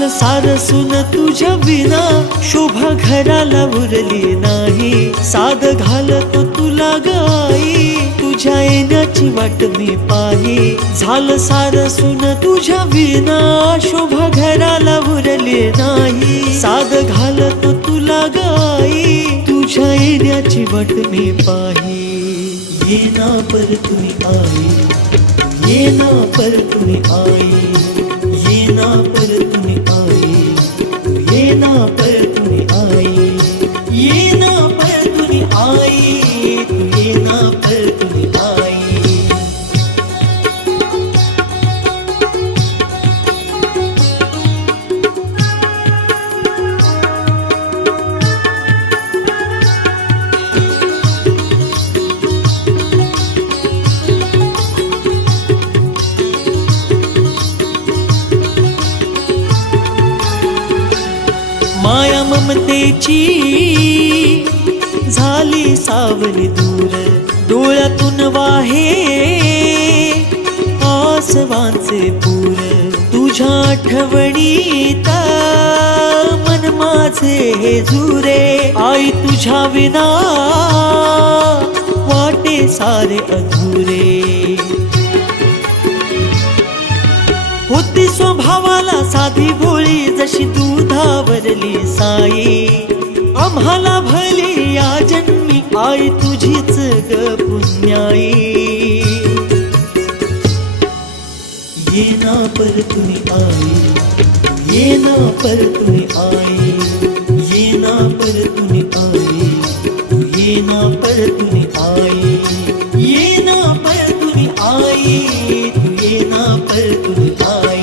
झालं सारसून तुझ्या विना शोभा घराला उरली नाही साध घालतो तुला गाई तुझ्या येण्याची वाट मी पाही झालं सारसून तुझ्या विना शोभा घराला उरली नाही साध घालतो तुला गाई तुझ्या येण्याची वाट मी पाही ये ना पर तुम्ही आई ये ना पर तुम्ही आई ये ना पर तुम्ही आई ये ना पर तुम्ही आई ये ना पर तुम्ही आई ये ना पर तुम्ही आई माया ममतेची झाली सावली दूर डोळ्यातून वाहे आसवांचे पूर तुझ्या आठवणीत मन माझे हे झुरे आई तुझ्या विना वाटे सारे अधुरे होती स्वभावाला साधी भोळी जशी दुधावरली साई आम्हाला भली या जन्मी आई तुझीच ग पुण्याई ये ना पर तुम्ही आई ये ना पर तुम्ही आई ये ना पर तुम्ही आई ये ना पर तुम्ही आई ये ना पर तुम्ही आई ये ना पर तुम्ही आई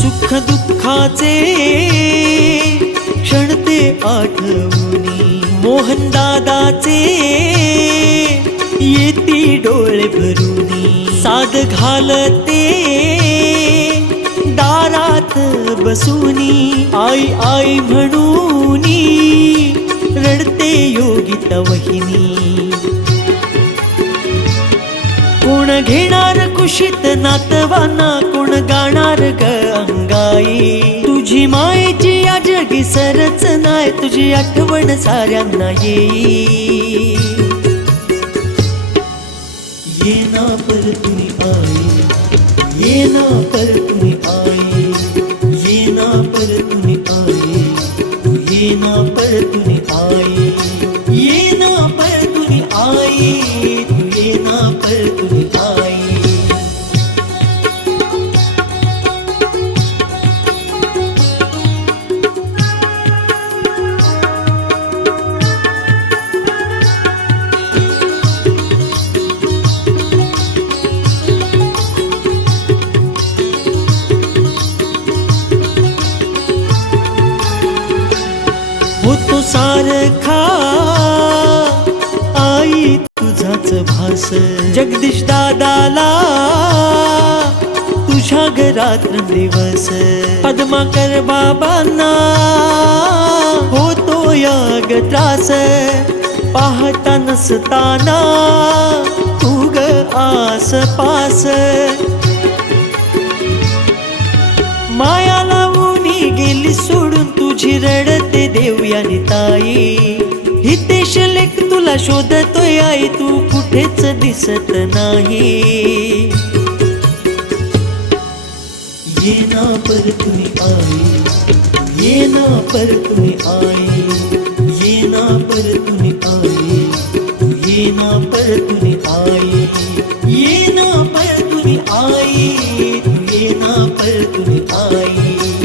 सुख दुःखाचे क्षण ते आठवणी मोहन दादाचे येती डोळे भरूनी साध घालते दारात बसूनी आई आई म्हणूनी रडते योगिता वहिनी कोण घेणार कुशीत नातवांना कोण गाणार ग अंगाई तुझी मायेची या जगी सरच नाय तुझी आठवण साऱ्यांना येई ये ना पर तुम्ही आई ये ना पर तुम्ही आई ये ना पर तुम्ही आई ये ना पर तुम्ही आई ये ना पर तुम्ही आई ये ना पर तुम्ही आई होतो सारखा आई तुझाच भास जगदीश दादाला तुझ्या घरात दिवस पद्माकर बाबांना होतो याग त्रास पाहता नसताना तू ग आसपास माया लावूनी गेली सोडून तुझी रडते देवयानी ताई हितेश लेख तुला शोधतोय आई तू कुठेच दिसत नाही ये ना पर तुम्ही आई ये ना पर तुम्ही आई ये ना पर तुम्ही आई ये ना पर तुम्ही आई ये ना पर तुम्ही आई ये ना पर तुम्ही आई